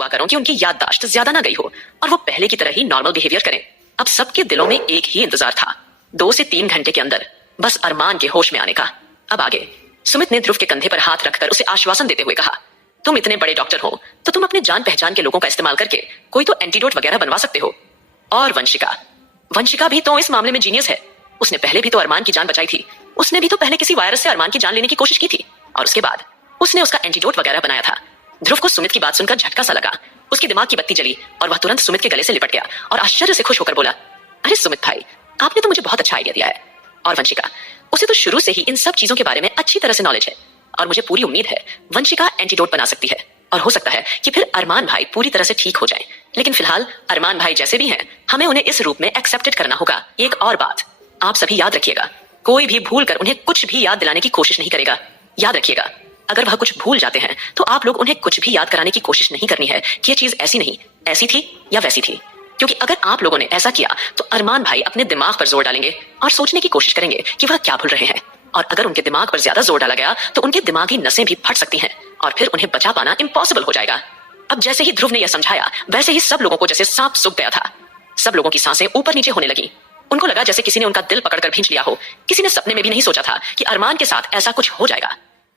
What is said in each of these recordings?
दुआ करो कि उनकी याददाश्त ज्यादा ना गई हो और वो पहले की तरह ही नॉर्मल बिहेवियर करें। अब सबके दिलों में एक ही इंतजार था, 2 से 3 घंटे के अंदर बस अरमान के होश में आने का। अब आगे सुमित ने ध्रुव के कंधे पर हाथ रखकर उसे आश्वासन देते हुए कहा, तुम इतने बड़े डॉक्टर हो तो तुम अपने जान पहचान के लोगों का इस्तेमाल करके कोई तो एंटीडोट वगैरह बनवा सकते हो। और वंशिका भी तो इस मामले में जीनियस है। उसने पहले भी तो अरमान की जान बचाई थी। उसने भी तो पहले किसी वायरस से अरमान की जान लेने की कोशिश की थी और उसके बाद उसने उसका एंटीडोट वगैरह बनाया था। ध्रुव को सुमित की बात सुनकर झटका सा लगा। उसके दिमाग की बत्ती जली और वह तुरंत सुमित के गले से लिपट गया और आश्चर्य से खुश होकर बोला, अरे सुमित भाई, आपने तो मुझे बहुत अच्छा आइडिया दिया है। और वंशिका, उसे तो शुरू से ही इन सब चीजों के बारे में अच्छी तरह से नॉलेज है और मुझे पूरी उम्मीद है वंशिका एंटीडोट बना सकती है और हो सकता है कि फिर अरमान भाई पूरी तरह से ठीक हो जाएं। लेकिन फिलहाल अरमान भाई जैसे भी हैं, हमें उन्हें इस रूप में एक्सेप्टेड करना होगा। एक और बात आप सभी याद रखिएगा, कोई भी भूल कर उन्हें कुछ भी याद दिलाने की कोशिश नहीं करेगा। याद रखिएगा, अगर वह कुछ भूल जाते हैं तो आप लोग उन्हें कुछ भी याद कराने की कोशिश नहीं करनी है कि ये चीज ऐसी नहीं ऐसी थी या वैसी थी, क्योंकि अगर आप लोगों ने ऐसा किया तो अरमान भाई अपने दिमाग पर जोर डालेंगे और सोचने की कोशिश करेंगे कि वह क्या भूल रहे हैं। और अगर उनके दिमाग पर ज्यादा जोर डाला गया तो उनके दिमागी नसें भी फट सकती हैं और फिर उन्हें बचा पाना इम्पॉसिबल हो जाएगा। अब जैसे ही ध्रुव ने यह समझाया, वैसे ही सब लोगों को जैसे सांप सूख गया था। सब लोगों की सांसें ऊपर नीचे होने लगी। उनको लगा जैसे किसी ने उनका दिल पकड़कर खींच लिया हो। किसी ने सपने में भी नहीं सोचा था कि अरमान के साथ ऐसा कुछ हो जाएगा।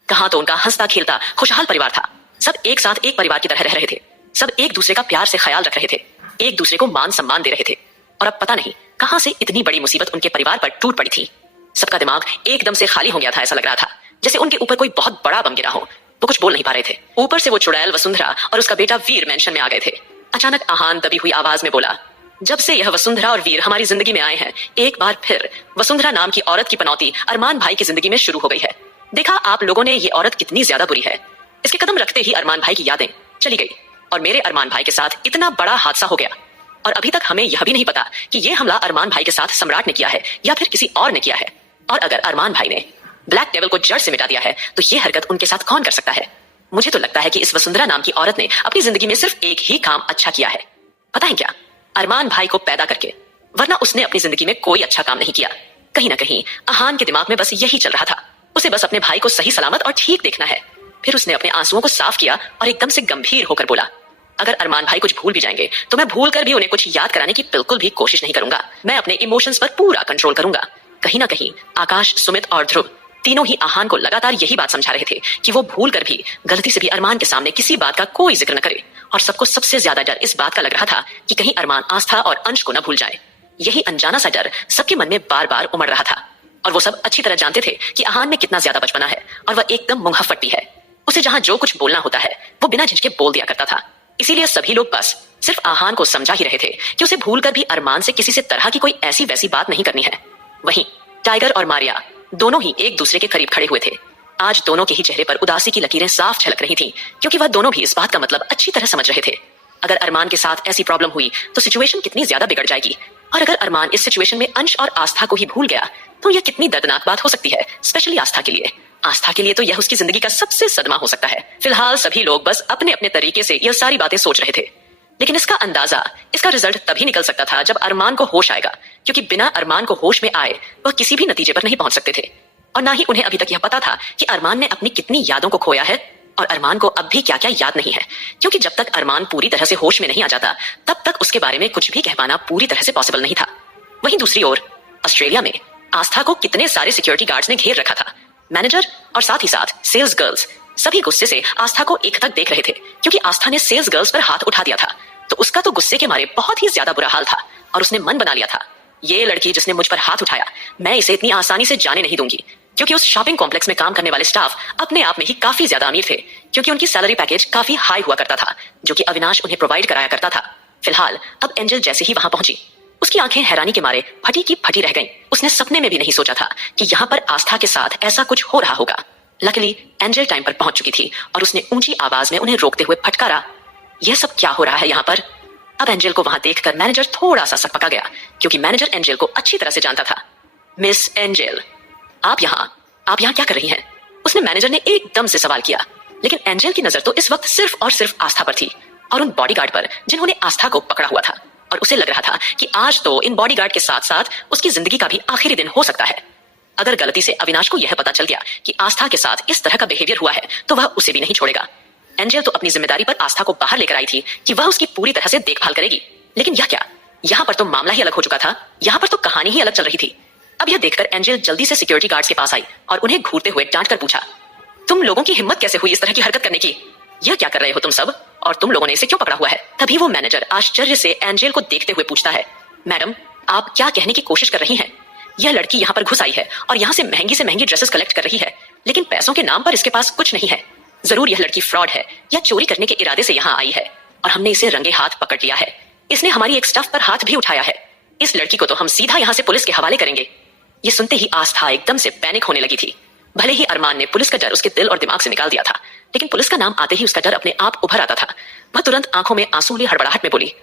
कहां तो उनका हंसता खेलता खुशहाल परिवार था। सब एक साथ एक परिवार की तरह रह रहे थे। सब एक दूसरे का प्यार से ख्याल रख रहे थे, एक दूसरे को मान सम्मान दे रहे थे। और अब पता नहीं कहां से इतनी बड़ी मुसीबत उनके परिवार पर टूट पड़ी थी। सबका दिमाग एकदम से खाली हो गया था। ऐसा लग रहा था जैसे उनके ऊपर कोई बहुत बड़ा बम गिरा हो। वो कुछ बोल नहीं पा रहे थे। ऊपर से वो चुड़ैल वसुंधरा और उसका बेटा वीर मेंशन में आ गए थे। अचानक आहान दबी हुई आवाज में बोला, जब से यह वसुंधरा और वीर हमारी जिंदगी में आए हैं, एक बार फिर वसुंधरा नाम की औरत की पनौती अरमान भाई की जिंदगी में शुरू हो गई है। देखा आप लोगों ने ये औरत कितनी ज्यादा बुरी है। इसके कदम रखते ही अरमान भाई की यादें चली गई और मेरे अरमान भाई के साथ इतना बड़ा हादसा हो गया। और अभी तक हमें यह भी नहीं पता कि ये हमला अरमान भाई के साथ सम्राट ने किया है या फिर किसी और ने किया है। और अगर अरमान भाई ने ब्लैक डेविल को जड़ से मिटा दिया है तो ये हरकत उनके साथ कौन कर सकता है। मुझे तो लगता है कि इस वसुंधरा नाम की औरत ने अपनी जिंदगी में सिर्फ एक ही काम अच्छा किया है। पता है क्या, अरमान भाई को पैदा करके, वरना उसने अपनी जिंदगी में कोई अच्छा काम नहीं किया। कहीं ना कहीं आहान के दिमाग में बस यही चल रहा था। उसे बस अपने भाई को सही सलामत और ठीक देखना है। फिर उसने अपने आंसुओं को साफ किया और एकदम से गंभीर होकर बोला, अगर अरमान भाई कुछ भूल भी जाएंगे तो मैं भूल कर भी उन्हें कुछ याद कराने की बिल्कुल भी कोशिश नहीं करूंगा। मैं अपने इमोशंस पर पूरा कंट्रोल करूंगा। कहीं ना कहीं आकाश, सुमित और ध्रुव तीनों ही आहान को लगातार यही बात समझा रहे थे कि वो भूल कर भी गलती से भी अरमान के सामने किसी बात का कोई जिक्र न करे। और सबको सबसे ज्यादा डर इस बात का लग रहा था कि कहीं अरमान आस्था और अंश को न भूल जाए। यही अनजाना सा डर सबके मन में बार बार उमड़ रहा था। और वो सब अच्छी तरह जानते थे कि आहान में कितना ज्यादा बचपना है और वह एकदम मुंहफट्टी है। उसे जहां जो कुछ बोलना होता है वो बिना झिझके बोल दिया करता था। इसीलिए सभी लोग बस सिर्फ आहान को समझा ही रहे थे कि उसे भूल कर भी अरमान से किसी से तरह की कोई ऐसी वैसी बात नहीं करनी है। वहीं टाइगर और मारिया दोनों ही एक दूसरे के करीब खड़े हुए थे। आज दोनों के ही चेहरे पर उदासी की लकीरें साफ झलक रही थीं, क्योंकि वह दोनों भी इस बात का मतलब अच्छी तरह समझ रहे थे। अगर अरमान के साथ ऐसी प्रॉब्लम हुई तो सिचुएशन कितनी ज्यादा बिगड़ जाएगी। और अगर अरमान इस सिचुएशन में अंश और आस्था को ही भूल गया तो यह कितनी दर्दनाक बात हो सकती है, स्पेशली आस्था के लिए। आस्था के लिए तो यह उसकी जिंदगी का सबसे सदमा हो सकता है। फिलहाल सभी लोग बस अपने अपने तरीके से यह सारी बातें सोच रहे थे, लेकिन इसका अंदाजा, इसका रिजल्ट तभी निकल सकता था जब अरमान को होश आएगा, क्योंकि बिना अरमान को होश में आए वह किसी भी नतीजे पर नहीं पहुंच सकते थे। और ना ही उन्हें अभी तक यह पता था कि अरमान ने अपनी कितनी यादों को खोया है और अरमान को अब भी क्या क्या याद नहीं है, क्योंकि जब तक अरमान पूरी तरह से होश में नहीं आ जाता तब तक उसके बारे में कुछ भी कह पाना पूरी तरह से पॉसिबल नहीं था। वहीं दूसरी ओर ऑस्ट्रेलिया में आस्था को कितने सारे सिक्योरिटी गार्ड्स ने घेर रखा था। मैनेजर और साथ ही साथ सेल्स गर्ल्स सभी गुस्से से आस्था को एक तक देख रहे थे, क्योंकि आस्था ने सेल्स गर्ल्स पर हाथ उठा दिया था। तो उसका तो गुस्से के मारे बहुत ही ज्यादा बुरा हाल था और उसने मन बना लिया था, ये लड़की जिसने मुझ पर हाथ उठाया, मैं इसे इतनी आसानी से जाने नहीं दूंगी। क्योंकि उस शॉपिंग कॉम्प्लेक्स में काम करने वाले स्टाफ अपने आप में ही काफी ज्यादा अमीर थे, क्योंकि उनकी सैलरी पैकेज काफी हाई हुआ करता था, जो कि अविनाश उन्हें प्रोवाइड कराया करता था। फिलहाल अब एंजल जैसे ही वहां पहुंची, उसकी आंखें हैरानी के मारे फटी की फटी रह गईं। उसने सपने में भी नहीं सोचा था कि यहाँ पर आस्था के साथ ऐसा कुछ हो रहा होगा। लकीली एंजल टाइम पर पहुंच चुकी थी और उसने ऊंची आवाज में उन्हें रोकते हुए फटकारा, यह सब क्या हो रहा है यहाँ पर। अब एंजल को वहां देखकर मैनेजर थोड़ा सा सकपका गया, क्योंकि मैनेजर एंजल को अच्छी तरह से जानता था। मिस एंजल, आप यहाँ क्या कर रही हैं? उसने मैनेजर ने एकदम से सवाल किया। लेकिन एंजल की नजर तो इस वक्त सिर्फ और सिर्फ आस्था पर थी और उन बॉडीगार्ड पर जिन्होंने आस्था को पकड़ा हुआ था। और उसे लग रहा था कि आज तो इन बॉडीगार्ड के साथ साथ उसकी जिंदगी का भी आखिरी दिन हो सकता है। अगर गलती से अविनाश को यह पता चल गया कि आस्था के साथ इस तरह का बिहेवियर हुआ है तो वह उसे भी नहीं छोड़ेगा। एंजेल तो अपनी जिम्मेदारी पर आस्था को बाहर लेकर आई थी कि वह उसकी पूरी तरह से देखभाल करेगी, लेकिन यह क्या, यहाँ पर तो मामला ही अलग हो चुका था। यहाँ पर तो कहानी ही अलग चल रही थी। अब यह देखकर एंजेल जल्दी से सिक्योरिटी गार्ड्स के पास आई और उन्हें घूरते हुए डांट कर पूछा, तुम लोगों की हिम्मत कैसे हुई इस तरह की हरकत करने की? यह क्या कर रहे हो तुम सब, और तुम लोगों ने इसे क्यों पकड़ा हुआ है? तभी वो मैनेजर आश्चर्य से एंजेल को देखते हुए पूछता है, मैडम आप क्या कहने की कोशिश कर रही हैं? यह लड़की यहाँ पर घुस आई है और यहाँ से महंगी ड्रेसेस कलेक्ट कर रही है, लेकिन पैसों के नाम पर इसके पास कुछ नहीं है। जरूर यह लड़की फ्रॉड है या चोरी करने के इरादे से यहाँ आई है और हमने इसे रंगे हाथ पकड़ लिया है। इसने हमारी एक स्टाफ पर हाथ भी उठाया है। इस लड़की को तो हम सीधा यहाँ से पुलिस के हवाले करेंगे। ये सुनते ही आस्था एकदम से पैनिक होने लगी थी। भले ही अरमान ने पुलिस का डर उसके दिल और दिमाग से निकाल दिया था, लेकिन पुलिस का नाम आते ही उसका डर अपने आप उभर आता था। वह तुरंत आंखों में आंसू ली हड़बड़ाहट में बोली,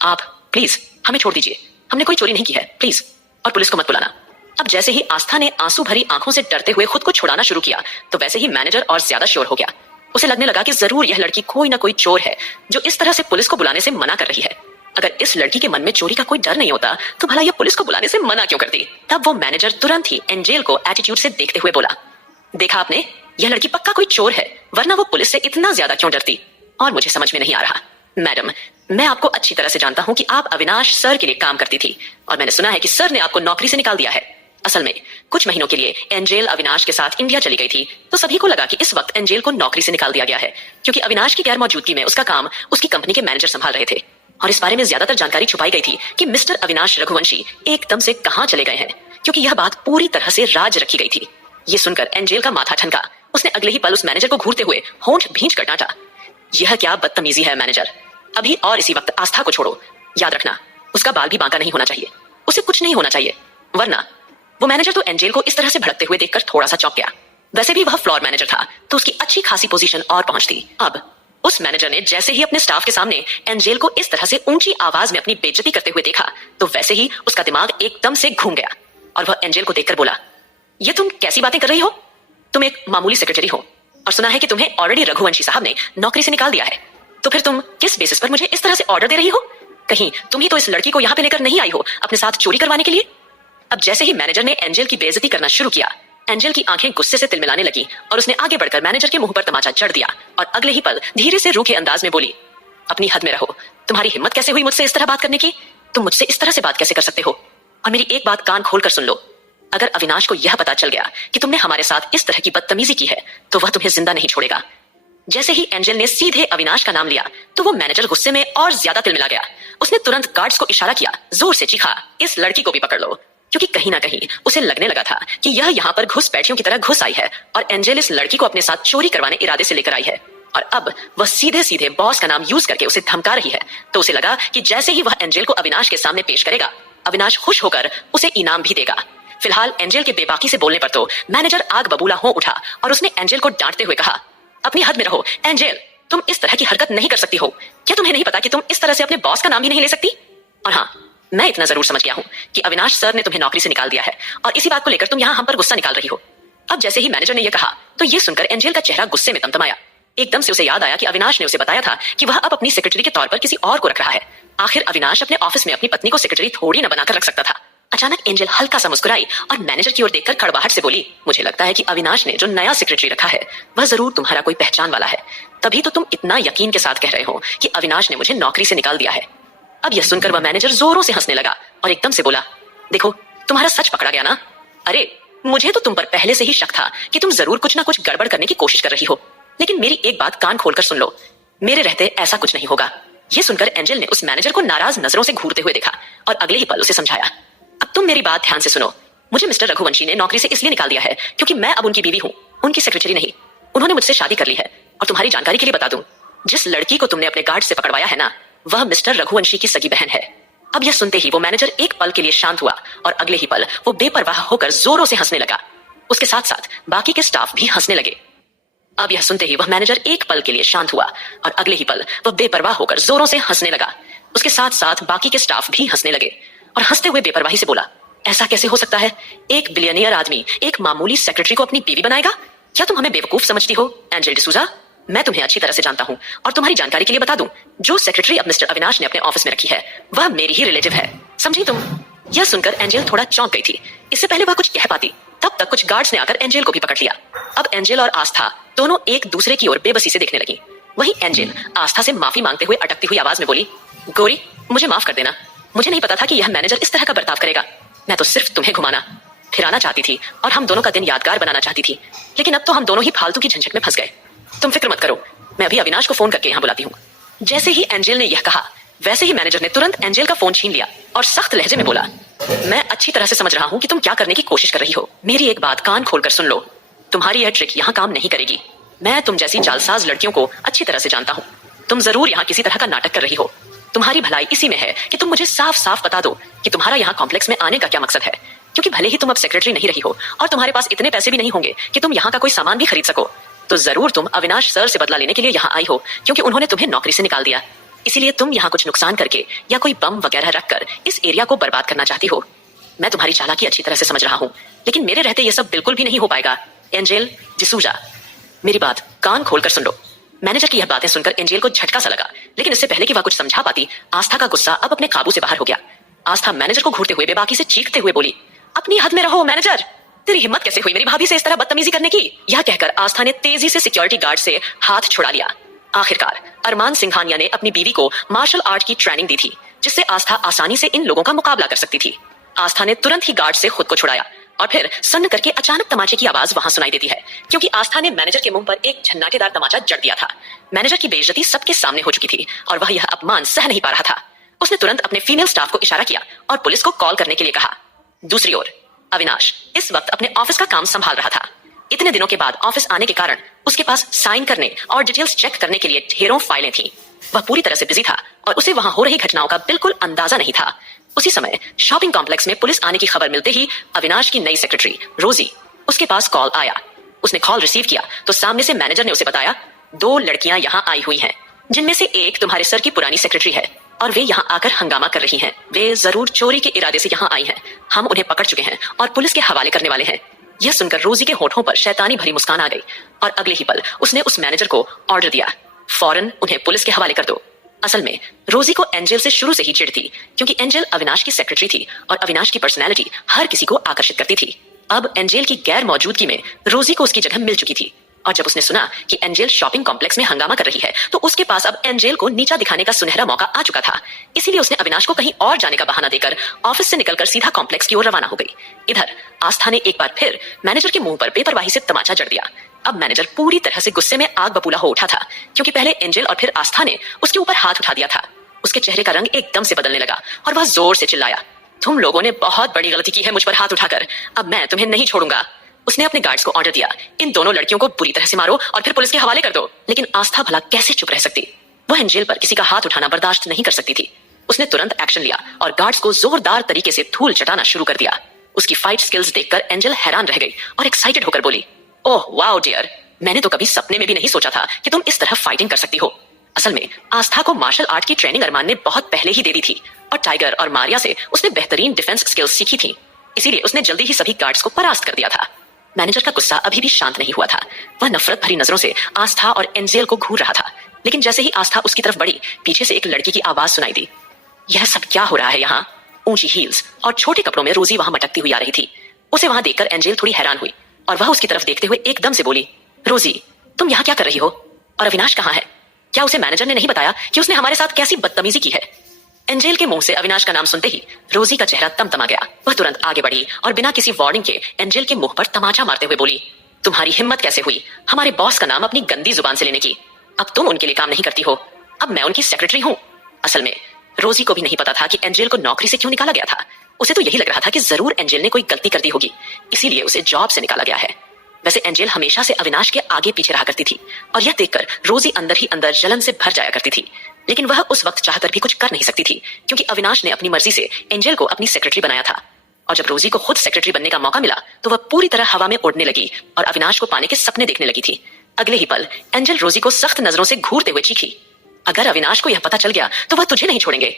आप प्लीज हमें छोड़ दीजिए, हमने कोई चोरी नहीं की है, प्लीज, और पुलिस को मत बुलाना। अब जैसे ही आस्था ने आंसू भरी आंखों से डरते हुए खुद को छुड़ाना शुरू किया, तो वैसे ही मैनेजर और ज्यादा श्योर हो गया। उसे लगने लगा कि जरूर यह लड़की कोई ना कोई चोर है जो इस तरह से पुलिस को बुलाने से मना कर रही है। अगर इस लड़की के मन में चोरी का कोई डर नहीं होता तो भला यह पुलिस को बुलाने से मना क्यों करती? तब वो मैनेजर तुरंत ही एंजेल को एटीट्यूड से देखते हुए बोला, देखा आपने, यह लड़की पक्का कोई चोर है, वरना वो पुलिस से इतना ज्यादा क्यों डरती? और मुझे समझ में नहीं आ रहा। मैडम, मैं आपको अच्छी तरह से जानता हूं कि आप अविनाश सर के लिए काम करती थी और मैंने सुना है कि सर ने आपको नौकरी से निकाल दिया है। असल में कुछ महीनों के लिए एंजेल अविनाश के साथ इंडिया चली गई थी, तो सभी को लगा कि इस वक्त एंजेल को नौकरी से निकाल दिया गया है, क्योंकि अविनाश की गैर मौजूदगी में उसका काम उसकी कंपनी के मैनेजर संभाल रहे थे। और इस बारे में ज्यादातर जानकारी छुपाई गई थी कि मिस्टर अविनाश रघुवंशी एकदम से कहां चले गए हैं, क्योंकि यह बात पूरी तरह से राज रखी गई थी। ये सुनकर एंजेल का माथा ठनका। उसने अगले ही पल उस मैनेजर को घूरते हुए होंठ भींच कर डांटा, यह क्या बदतमीजी है मैनेजर, अभी और इसी वक्त आस्था को छोड़ो। याद रखना, उसका बाल भी बांका नहीं होना चाहिए, उसे कुछ नहीं होना चाहिए, वरना। वो मैनेजर तो एंजेल को इस तरह से भड़कते हुए देखकर थोड़ा सा चौंक गया। वैसे भी वह फ्लोर मैनेजर था, तो उसकी अच्छी खासी पोजीशन और पहुंच थी। अब उस मैनेजर ने जैसे ही अपने स्टाफ के सामने एंजेल को इस तरह से ऊंची आवाज में अपनी बेइज्जती करते हुए देखा, तो वैसे ही उसका दिमाग एकदम से घूम गया और वह एंजेल को देखकर बोला, ये तुम कैसी बातें कर रही हो? तुम एक मामूली सेक्रेटरी हो और सुना है कि तुम्हें ऑलरेडी रघुवंशी साहब ने नौकरी से निकाल दिया है, तो फिर तुम किस बेसिस पर मुझे इस तरह से ऑर्डर दे रही हो? कहीं तुम ही तो इस लड़की को यहाँ पे लेकर नहीं आई हो अपने साथ चोरी करवाने के लिए? अब जैसे ही मैनेजर ने एंजेल की बेइज्जती करना शुरू किया, एंजेल की आंखें गुस्से से तिलमिलाने लगी और उसने आगे बढ़कर मैनेजर के मुंह पर तमाचा जड़ दिया और अगले ही पल धीरे से रूखे अंदाज में बोली, अपनी हद में रहो, तुम्हारी हिम्मत कैसे हुई मुझसे इस तरह बात करने की? तुम मुझसे इस तरह से बात कैसे कर सकते हो? और मेरी एक बात कान खोल कर सुन लो, अगर अविनाश को यह पता चल गया कि तुमने हमारे साथ इस तरह की बदतमीजी की है, तो वह तुम्हें जिंदा नहीं छोड़ेगा। जैसे ही एंजेल ने सीधे अविनाश का नाम लिया, तो वो मैनेजर गुस्से में और ज्यादा तिलमिला गया। उसने तुरंत गार्ड्स को इशारा किया, जोर से चीखा, इस लड़की को भी पकड़ लो, क्योंकि कहीं ना कहीं उसे लगने लगा था कि यह यहाँ पर घुसपैठियों की तरह घुस आई है और एंजेल इस लड़की को अपने साथ चोरी करवाने इरादे से लेकर आई है और अब वह सीधे सीधे बॉस का नाम यूज करके उसे धमका रही है। तो उसे लगा कि जैसे ही वह एंजेल को अविनाश के सामने पेश करेगा, अविनाश खुश होकर उसे इनाम भी देगा। फिलहाल एंजेल के बेबाकी से बोलने पर तो मैनेजर आग बबूला हो उठा और उसने एंजेल को डांटते हुए कहा, अपनी हद में रहो एंजेल, तुम इस तरह की हरकत नहीं कर सकती हो। क्या तुम्हें नहीं पता कि तुम इस तरह से अपने बॉस का नाम भी नहीं ले सकती? और हाँ, मैं इतना जरूर समझ गया हूं कि अविनाश सर ने तुम्हें नौकरी से निकाल दिया है और इसी बात को लेकर तुम यहाँ हम पर गुस्सा निकाल रही हो। अब जैसे ही मैनेजर ने यह कहा, तो ये सुनकर एंजेल का चेहरा गुस्से में तमतमाया। एकदम से उसे याद आया कि अविनाश ने उसे बताया था कि वह अब अपनी सेक्रेटरी के तौर पर किसी और को रख रहा है। आखिर अविनाश अपने ऑफिस में अपनी पत्नी को सेक्रेटरी थोड़ी न बनाकर रख सकता था। अचानक एंजेल हल्का सा मुस्कुराई और मैनेजर की ओर देखकर कड़वाहट से बोली, मुझे लगता है कि अविनाश ने जो नया सेक्रेटरी रखा है वह जरूर तुम्हारा कोई पहचान वाला है, तभी तो तुम इतना यकीन के साथ कह रहे हो कि अविनाश ने मुझे नौकरी से निकाल दिया है। अब यह सुनकर वह मैनेजर जोरों से हंसने लगा और एकदम से बोला, देखो तुम्हारा सच पकड़ा गया ना। अरे मुझे तो तुम पर पहले से ही शक था कि तुम जरूर कुछ ना कुछ गड़बड़ करने की कोशिश कर रही हो, लेकिन मेरी एक बात कान खोलकर सुन लो, मेरे रहते ऐसा कुछ नहीं होगा। यह सुनकर एंजेल ने उस मैनेजर को नाराज नजरों से घूरते हुए देखा और अगले ही पल उसे समझाया, अब तुम मेरी बात ध्यान से सुनो, मुझे मिस्टर रघुवंशी ने नौकरी से इसलिए निकाल दिया है क्योंकि मैं अब उनकी बीवी हूँ, उनकी सेक्रेटरी नहीं। उन्होंने मुझसे शादी कर ली है और तुम्हारी जानकारी के लिए बता दूं, जिस लड़की को तुमने अपने गार्ड से पकड़वाया है ना, वह मिस्टर रघुवंशी की सगी बहन है। अब यह सुनते ही वो मैनेजर एक पल के लिए शांत हुआ और अगले ही पल वो बेपरवाह होकर जोरों से हंसने लगा। उसके साथ साथ बाकी के स्टाफ भी हंसने लगे। अब यह सुनते ही वह मैनेजर एक पल के लिए शांत हुआ और अगले ही पल वह बेपरवाह होकर जोरों से हंसने लगा। उसके साथ साथ बाकी के स्टाफ भी हंसने लगे और हंसते हुए बेपरवाही से बोला, ऐसा कैसे हो सकता है? एक बिलियनियर आदमी एक मामूली सेक्रेटरी को अपनी बीवी बनाएगा? क्या तुम हमें बेवकूफ समझती हो एंजेल डिसूजा? मैं तुम्हें अच्छी तरह से जानता हूं और तुम्हारी जानकारी के लिए बता दूं, जो सेक्रेटरी अब मिस्टर अविनाश ने अपने ऑफिस में रखी है वह मेरी ही रिलेटिव है, समझी तुम? यह सुनकर एंजेल थोड़ा चौंक गई थी। इससे पहले वह कुछ कह पाती तब तक कुछ गार्ड्स ने आकर एंजेल को भी पकड़ लिया। अब एंजेल और आस्था दोनों एक दूसरे की ओर बेबसी से देखने लगी। वहीं एंजल आस्था से माफी मांगते हुए अटकती हुई आवाज में बोली, गौरी मुझे माफ कर देना, मुझे नहीं पता था कि यह मैनेजर इस तरह का बर्ताव करेगा। मैं तो सिर्फ तुम्हें घुमाना फिराना चाहती थी और हम दोनों का दिन यादगार बनाना चाहती थी, लेकिन अब तो हम दोनों ही फालतू की झंझट में फंस गए। तुम फिक्र मत करो, मैं अभी अविनाश को फोन करके यहाँ बुलाती हूँ। जैसे ही एंजल ने यह कहा, वैसे ही मैनेजर ने तुरंत एंजल का फोन छीन लिया और सख्त लहजे में बोला, मैं अच्छी तरह से समझ रहा हूँ कि तुम क्या करने की कोशिश कर रही हो। मेरी एक बात कान खोलकर सुन लो, तुम्हारी यह ट्रिक यहाँ काम नहीं करेगी। मैं तुम जैसी जालसाज लड़कियों को अच्छी तरह से जानता हूँ। तुम जरूर यहाँ किसी तरह का नाटक कर रही हो। तुम्हारी भलाई इसी में है कि तुम मुझे साफ साफ बता दो कि तुम्हारा यहाँ कॉम्प्लेक्स में आने का क्या मकसद है, क्योंकि भले ही तुम अब सेक्रेटरी नहीं रही हो और तुम्हारे पास इतने पैसे भी नहीं होंगे कि तुम यहाँ का कोई सामान भी खरीद सको, तो जरूर तुम अविनाश सर से बदला लेने के लिए यहाँ आई हो, क्योंकि उन्होंने तुम्हें नौकरी से निकाल दिया। इसीलिए तुम यहाँ कुछ नुकसान करके या कोई बम वगैरह रखकर इस एरिया को बर्बाद करना चाहती हो। मैं तुम्हारी चालाकी अच्छी तरह से समझ रहा हूँ, लेकिन मेरे रहते ये सब बिल्कुल भी नहीं हो पाएगा। एंजल डिसूजा, मेरी बात कान खोलकर सुन लो। मैनेजर की यह बातें सुनकर एंजल को झटका सा लगा, लेकिन इससे पहले कि वह कुछ समझा पाती, आस्था का गुस्सा अब अपने काबू से बाहर हो गया। आस्था मैनेजर को घूरते हुए बेबाकी से चीखते हुए बोली, अपनी हद में रहो मैनेजर, तेरी हिम्मत कैसे हुई मेरी भाभी से इस तरह बदतमीजी करने की। यह कहकर आस्था ने तेजी से सिक्योरिटी गार्ड से हाथ छुड़ा लिया। आखिरकार अरमान सिंघानिया ने अपनी बीवी को मार्शल आर्ट की ट्रेनिंग दी थी, जिससे आस्था आसानी से इन लोगों का मुकाबला कर सकती थी। आस्था ने तुरंत ही गार्ड से खुद को छुड़ाया और फिर सन्न करके अचानक तमाचे की आवाज वहां सुनाई देती है, क्योंकि आस्था ने मैनेजर के मुंह पर एक झन्नाटेदार तमाचा जड़ दिया था। मैनेजर की बेइज्जती सबके सामने हो चुकी थी और वह यह अपमान सह नहीं पा रहा था। उसने तुरंत अपने फीमेल स्टाफ को इशारा किया और पुलिस को कॉल करने के लिए कहा। दूसरी ओर अविनाश इस वक्त अपने ऑफिस का काम संभाल रहा था। इतने दिनों के बाद ऑफिस आने के कारण उसके पास साइन करने और डिटेल्स चेक करने के लिए ढेरों फाइलें थी। वह पूरी तरह से बिजी था और उसे वहां हो रही घटनाओं का बिल्कुल अंदाजा नहीं था। उसी समय शॉपिंग कॉम्प्लेक्स में पुलिस आने की खबर मिलते ही अविनाश की नई सेक्रेटरी रोजी, उसके पास कॉल आया। उसने कॉल रिसीव किया तो सामने से मैनेजर ने उसे बताया, 2 लड़कियां यहाँ आई हुई हैं, जिनमें से एक तुम्हारे सर की पुरानी सेक्रेटरी है और वे यहाँ आकर हंगामा कर रही हैं। वे जरूर चोरी के इरादे से यहाँ आई हैं। हम उन्हें पकड़ चुके हैं और पुलिस के हवाले करने वाले हैं। यह सुनकर रोजी के होठों पर शैतानी भरी मुस्कान आ गई और अगले ही पल उसने उस मैनेजर को ऑर्डर दिया, फौरन उन्हें पुलिस के हवाले कर दो। असल में रोजी को एंजल से शुरू से ही चिढ़ थी, क्योंकि एंजल अविनाश की सेक्रेटरी थी और अविनाश की पर्सनैलिटी हर किसी को आकर्षित करती थी। अब एंजल की गैर मौजूदगी में रोजी को उसकी जगह मिल चुकी थी और जब उसने सुना कि एंजल शॉपिंग कॉम्प्लेक्स में हंगामा कर रही है, तो उसके पास अब एंजल को नीचा दिखाने का सुनहरा मौका आ चुका था। इसीलिए उसने अविनाश को कहीं और जाने का बहाना देकर ऑफिस से निकलकर सीधा कॉम्प्लेक्स की ओर रवाना हो गई। इधर आस्था ने एक बार फिर मैनेजर के मुंह पर बेपरवाही से तमाचा जड़ दिया। अब मैनेजर पूरी तरह से गुस्से में आग बबूला हो उठा था, क्योंकि पहले एंजल और फिर आस्था ने उसके ऊपर हाथ उठा दिया था। उसके चेहरे का रंग एकदम से बदलने लगा और वह जोर से चिल्लाया, तुम लोगों ने बहुत बड़ी गलती की है मुझ पर हाथ उठाकर, अब मैं तुम्हें नहीं छोड़ूंगा। उसने अपने गार्ड्स को ऑर्डर दिया, इन दोनों लड़कियों को बुरी तरह से मारो और फिर पुलिस के हवाले कर दो। लेकिन आस्था भला कैसे चुप रह सकती? वह एंजल पर किसी का हाथ उठाना बर्दाश्त नहीं कर सकती थी। उसने तुरंत एक्शन लिया और गार्ड्स को जोरदार तरीके से धूल चटाना शुरू कर दिया। उसकी फाइट स्किल्स देखकर एंजल हैरान रह गई और एक्साइटेड होकर बोली, ओह वाओ डियर, मैंने तो कभी सपने में भी नहीं सोचा था कि तुम इस तरह फाइटिंग कर सकती हो। असल में आस्था को मार्शल आर्ट की ट्रेनिंग अरमान ने बहुत पहले ही दे दी थी और टाइगर और मारिया से उसने बेहतरीन डिफेंस स्किल्स सीखी थी। इसीलिए उसने जल्दी ही सभी गार्ड्स को परास्त कर दिया था। मैनेजर का गुस्सा अभी भी शांत नहीं हुआ था। वह नफरत भरी नजरों से आस्था और एंजल को घूर रहा था। लेकिन जैसे ही आस्था उसकी तरफ बढ़ी, पीछे से एक लड़की की आवाज सुनाई दी, यह सब क्या हो रहा है यहाँ? ऊंची हील्स और छोटे कपड़ों में रोजी वहां मटकती हुई आ रही थी। उसे वहां देखकर एंजल थोड़ी हैरान हुई और वह उसकी तरफ देखते हुए एकदम से बोली, रोजी तुम यहाँ क्या कर रही हो? और अविनाश कहाँ है? क्या उसे मैनेजर ने नहीं बताया कि उसने हमारे साथ कैसी बदतमीजी की है? एंजल के मुंह से अविनाश का नाम सुनते ही रोजी का चेहरा तमतमा गया। वह तुरंत आगे बढ़ी और बिना किसी वार्निंग के एंजल के मुंह पर तमाचा मारते हुए बोली, तुम्हारी हिम्मत कैसे हुई हमारे बॉस का नाम अपनी गंदी जुबान से लेने की? अब तुम उनके लिए काम नहीं करती हो, अब मैं उनकी सेक्रेटरी हूँ। असल में रोजी को भी नहीं पता था कि एंजल को नौकरी से क्यों निकाला गया था। उसे तो यही लग रहा था कि जरूर एंजल ने कोई गलती कर दी होगी, इसीलिए उसे जॉब से निकाला गया है। वैसे एंजल हमेशा से अविनाश के आगे पीछे रहा करती थी और यह देखकर रोजी अंदर ही अंदर जलन से भर जाया करती थी। लेकिन वह उस वक्त चाहकर भी कुछ कर नहीं सकती थी, क्योंकि अविनाश ने अपनी मर्जी से एंजल को अपनी सेक्रेटरी बनाया था। और जब रोजी को खुद सेक्रेटरी बनने का मौका मिला तो वह पूरी तरह हवा में उड़ने लगी और अविनाश को पाने के सपने देखने लगी थी। अगले ही पल एंजल रोजी को सख्त नजरों से घूरते हुए चीखी, अगर अविनाश को यह पता चल गया तो वह तुझे नहीं छोड़ेंगे।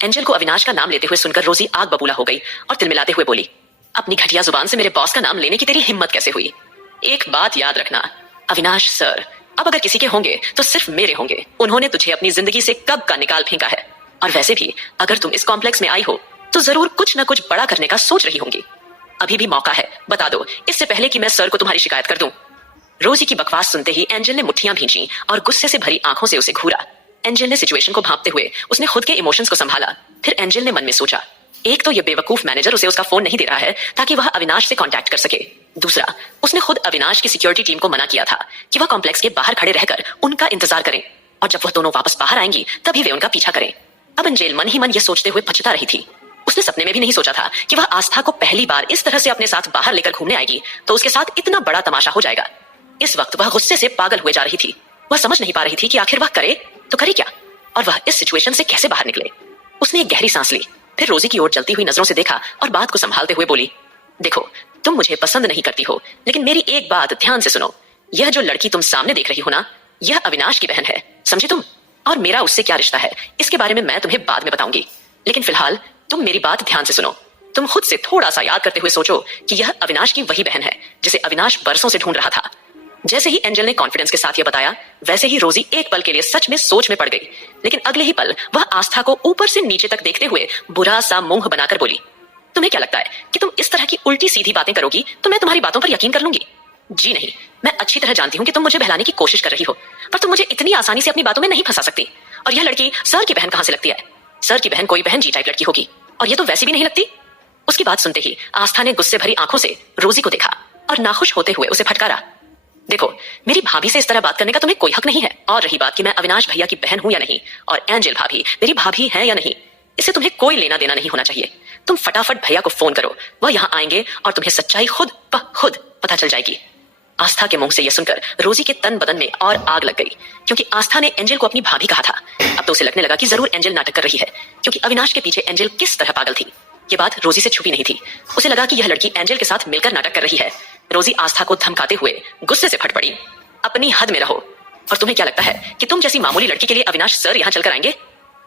एंजल को अविनाश का नाम लेते हुए सुनकर रोजी आग बबूला हो गई और तिलमिलाते हुए बोली, अपनी घटिया जुबान से मेरे बॉस का नाम लेने की तेरी हिम्मत कैसे हुई? एक बात याद रखना अविनाश सर, अब अगर किसी के होंगे तो सिर्फ मेरे होंगे। उन्होंने तुझे अपनी जिंदगी से कब का निकाल फेंका है। और वैसे भी अगर तुम इस कॉम्प्लेक्स में आई हो तो जरूर कुछ ना कुछ बड़ा करने का सोच रही होंगी। अभी भी मौका है, बता दो इससे पहले कि मैं सर को तुम्हारी शिकायत कर दूं। रोजी की बकवास सुनते ही एंजल ने मुट्ठियां भींची और गुस्से से भरी आंखों से उसे घूरा। एंजल ने सिचुएशन को भांपते हुए उसने खुद के इमोशंस को संभाला। फिर एंजल ने मन में सोचा, एक तो ये बेवकूफ मैनेजर उसे उसका फोन नहीं दे रहा है ताकि वह अविनाश से कांटेक्ट कर सके। दूसरा, उसने खुद अविनाश की सिक्योरिटी टीम को मना किया था कि वह कॉम्प्लेक्स के बाहर खड़े रहकर उनका इंतजार करें और जब वह दोनों वापस बाहर आएंगी तभी वे उनका पीछा करें। अब एंजल मन ही मन यह सोचते हुए पछता रही थी। उसने सपने में भी नहीं सोचा था कि वह आस्था को पहली बार इस तरह से अपने साथ बाहर लेकर घूमने आएगी तो उसके साथ इतना बड़ा तमाशा हो जाएगा। इस वक्त वह गुस्से से पागल हुए जा रही थी। वह समझ नहीं पा रही थी कि आखिर वह करे तो करे क्या और वह इस सिचुएशन से कैसे बाहर निकले। उसने एक गहरी सांस ली, फिर रोजी की ओर जलती हुई नजरों से देखा और बात को संभालते हुए बोली, देखो तुम मुझे पसंद नहीं करती हो, लेकिन मेरी एक बात ध्यान से सुनो। यह जो लड़की तुम सामने देख रही हो ना, यह अविनाश की बहन है, समझे तुम? और मेरा उससे क्या रिश्ता है इसके बारे में मैं तुम्हें बाद में बताऊंगी, लेकिन फिलहाल तुम मेरी बात ध्यान से सुनो। तुम खुद से थोड़ा सा याद करते हुए सोचो कि यह अविनाश की वही बहन है जिसे अविनाश बरसों से ढूंढ रहा था। जैसे ही एंजल ने कॉन्फिडेंस के साथ यह बताया, वैसे ही रोजी एक पल के लिए सच में सोच में पड़ गई, लेकिन अगले ही पल वह आस्था को ऊपर से नीचे तक देखते हुए बुरा सा मुंह बनाकर बोली, तुम्हें क्या लगता है कि तुम इस तरह की उल्टी सीधी बातें करोगी तो मैं तुम्हारी बातों पर यकीन कर लूंगी? जी नहीं, मैं अच्छी तरह जानती हूँ कि तुम मुझे बहलाने की कोशिश कर रही हो, पर तुम मुझे इतनी आसानी से अपनी बातों में नहीं फंसा सकती। और यह लड़की सर की बहन कहां से लगती है? सर की बहन कोई बहन जी टाइप लड़की होगी, और यह तो वैसे भी नहीं लगती। उसकी बात सुनते ही आस्था ने गुस्से भरी आंखों से रोजी को देखा और नाखुश होते हुए उसे फटकारा, देखो मेरी भाभी से इस तरह बात करने का तुम्हें कोई हक नहीं है। और रही बात कि मैं अविनाश भैया की बहन हूं या नहीं, और एंजल भाभी मेरी भाभी है या नहीं, इससे तुम्हें कोई लेना देना नहीं होना चाहिए। तुम फटाफट भैया को फोन करो, वह यहाँ आएंगे और तुम्हें सच्चाई खुद ब खुद पता चल जाएगी। आस्था के मुंह से यह सुनकर रोजी के तन बदन में और आग लग गई, क्योंकि आस्था ने एंजल को अपनी भाभी कहा था। अब तो उसे लगने लगा कि जरूर एंजल नाटक कर रही है, क्योंकि अविनाश के पीछे एंजल किस तरह पागल थी ये बात रोजी से छुपी नहीं थी। उसे लगा कि यह लड़की एंजल के साथ मिलकर नाटक कर रही है। रोजी आस्था को धमकाते हुए गुस्से से फट पड़ी, अपनी हद में रहो। और तुम्हें क्या लगता है कि तुम जैसी मामूली लड़की के लिए अविनाश सर यहाँ चलकर आएंगे?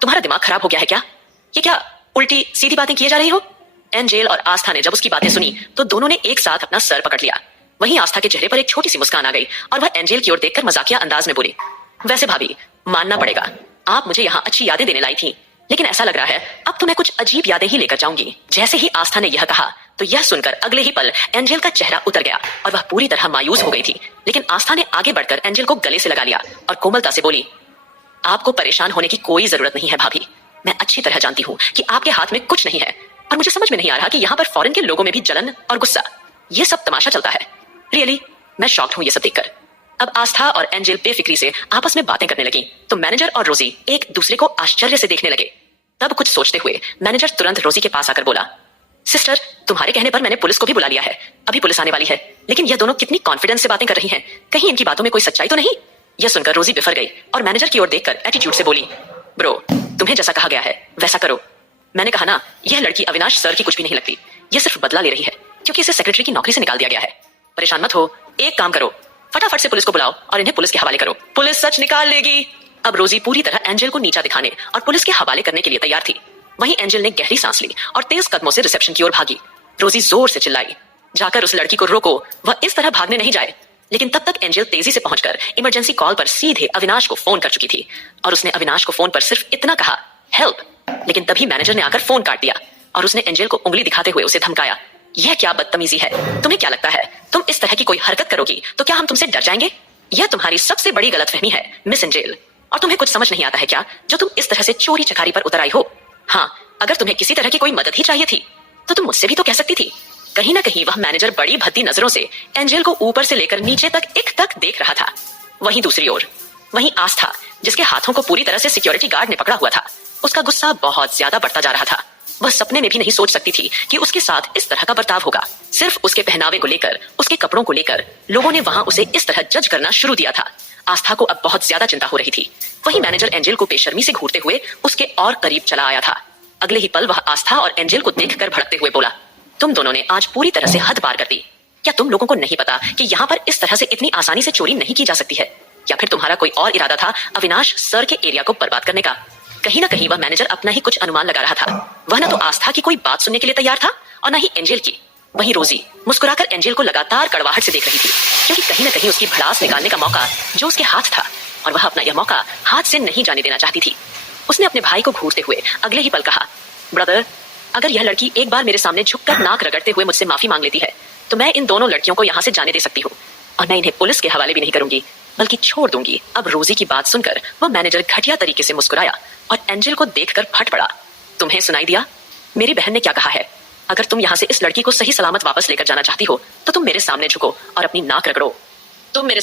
तुम्हारा दिमाग खराब हो गया है क्या? ये क्या उल्टी सीधी बातें किए जा रही हो? एंजल और आस्था ने जब उसकी बातें सुनी तो दोनों ने एक साथ अपना सर पकड़ लिया। वहीं आस्था के चेहरे पर एक छोटी सी मुस्कान आ गई और वह एंजल की ओर देखकर मजाकिया अंदाज में बोली, वैसे भाभी मानना पड़ेगा, आप मुझे यहाँ अच्छी यादें देने लाई थी, लेकिन ऐसा लग रहा है अब तो मैं कुछ अजीब यादें ही लेकर जाऊंगी। जैसे ही आस्था ने यह कहा तो यह सुनकर अगले ही पल एंजल का चेहरा उतर गया और वह पूरी तरह मायूस हो गई थी। लेकिन आस्था ने आगे बढ़कर एंजल को गले से लगा लिया और कोमलता से बोली, आपको परेशान होने की कोई जरूरत नहीं है भाभी, मैं अच्छी तरह जानती हूँ कि आपके हाथ में कुछ नहीं है, और मुझे समझ में नहीं आ रहा कि यहाँ पर फॉरेन के लोगों में भी जलन और गुस्सा, ये सब तमाशा चलता है। रियली मैं शॉक्ड हूँ ये सब देखकर। अब आस्था और एंजल बेफिक्री से आपस में बातें करने लगी तो मैनेजर और रोजी एक दूसरे को आश्चर्य से देखने लगे। तब कुछ सोचते हुए मैनेजर तुरंत रोजी के पास आकर बोला, सिस्टर तुम्हारे कहने पर मैंने पुलिस को भी बुला लिया है, अभी पुलिस आने वाली है, लेकिन यह दोनों कितनी कॉन्फिडेंस से बातें कर रही हैं, कहीं इनकी बातों में कोई सच्चाई तो नहीं? यह सुनकर रोजी बिफर गई और मैनेजर की ओर देखकर एटीट्यूड से बोली, ब्रो तुम्हें जैसा कहा गया है वैसा करो। मैंने कहा ना, यह लड़की अविनाश सर की कुछ भी नहीं लगती, यह सिर्फ बदला ले रही है क्योंकि इसे सेक्रेटरी की नौकरी से निकाल दिया गया है। परेशान मत हो, एक काम करो, फटाफट से पुलिस को बुलाओ और इन्हें पुलिस के हवाले करो, पुलिस सच निकाल लेगी। अब रोजी पूरी तरह एंजल को नीचा दिखाने और पुलिस के हवाले करने के लिए तैयार थी। वहीं एंजल ने गहरी सांस ली और तेज कदमों से रिसेप्शन की ओर भागी। रोजी जोर से चिल्लाई, जाकर उस लड़की को रोको, वह इस तरह भागने नहीं जाए। लेकिन तब तक एंजल तेजी से पहुंचकर इमरजेंसी कॉल पर सीधे अविनाश को फोन कर चुकी थी और उसने अविनाश को फोन पर सिर्फ इतना कहा, हेल्प। लेकिन तभी मैनेजर ने आकर फोन काट दिया और उसने एंजल को उंगली दिखाते हुए उसे धमकाया, यह क्या बदतमीजी है? तुम्हें क्या लगता है तुम इस तरह की कोई हरकत करोगी तो क्या हम तुमसे डर जाएंगे? यह तुम्हारी सबसे बड़ी गलतफहमी है मिस एंजल, और तुम्हें कुछ समझ नहीं आता है क्या जो तुम इस तरह से चोरी चकारी पर उतर आई हो? हाँ, अगर तुम्हें किसी तरह की कोई मदद ही चाहिए थी तो तुम मुझसे भी तो कह सकती थी। कहीं ना कहीं वह मैनेजर बड़ी भद्दी नजरों से एंजल को ऊपर से लेकर नीचे तक एक तक देख रहा था। वहीं दूसरी ओर वहीं आस्था, जिसके हाथों को पूरी तरह से सिक्योरिटी गार्ड ने पकड़ा हुआ था, उसका गुस्सा बहुत ज्यादा बढ़ता जा रहा था। वह सपने में भी नहीं सोच सकती थी कि उसके साथ इस तरह का बर्ताव होगा। सिर्फ उसके पहनावे को लेकर, उसके कपड़ों को लेकर लोगों ने वहां उसे इस तरह जज करना शुरू दिया था। आस्था को अब बहुत ज्यादा चिंता हो रही थी। वहीं मैनेजर एंजल को बेशर्मी से घूरते हुए उसके और करीब चला आया था। अगले ही पल वह आस्था और एंजल को देखकर भड़कते हुए बोला, तुम दोनों ने आज पूरी तरह से हद पार कर दी। क्या तुम लोगों को नहीं पता कि यहाँ पर इस तरह से इतनी आसानी से चोरी नहीं की जा सकती है? या फिर तुम्हारा कोई और इरादा था अविनाश सर के एरिया को बर्बाद करने का? कहीं ना कहीं वह मैनेजर अपना ही कुछ अनुमान लगा रहा था। वह न तो आस्था की कोई बात सुनने के लिए तैयार था और न ही एंजल की। वहीं रोजी मुस्कुराकर एंजल को लगातार कड़वाहट से देख रही थी, क्योंकि कहीं ना कहीं उसकी भड़ास निकालने का मौका जो उसके हाथ था और वह अपना यह मौका हाथ से नहीं जाने देना चाहती थी। उसने अपने भाई को घूरते हुए अगले ही पल कहा, ब्रदर, अगर यह लड़की एक बार मेरे सामने झुककर नाक रगड़ते हुए मुझसे माफी मांग लेती है तो मैं इन दोनों लड़कियों को यहाँ से जाने दे सकती हूँ। और मैं इन्हें पुलिस के हवाले भी नहीं करूंगी, बल्कि छोड़ दूंगी। अब रोजी की बात सुनकर वो मैनेजर घटिया तरीके से मुस्कुराया और एंजल को देखकर फट पड़ा। तुम्हें सुनाई दिया? मेरी बहन ने क्या कहा है? अगर तुम यहाँ से इस लड़की को सही सलामत वापस लेकर जाना चाहती हो तो तुम मेरे सामने झुको और अपनी नाक रगड़ो। तुम मेरे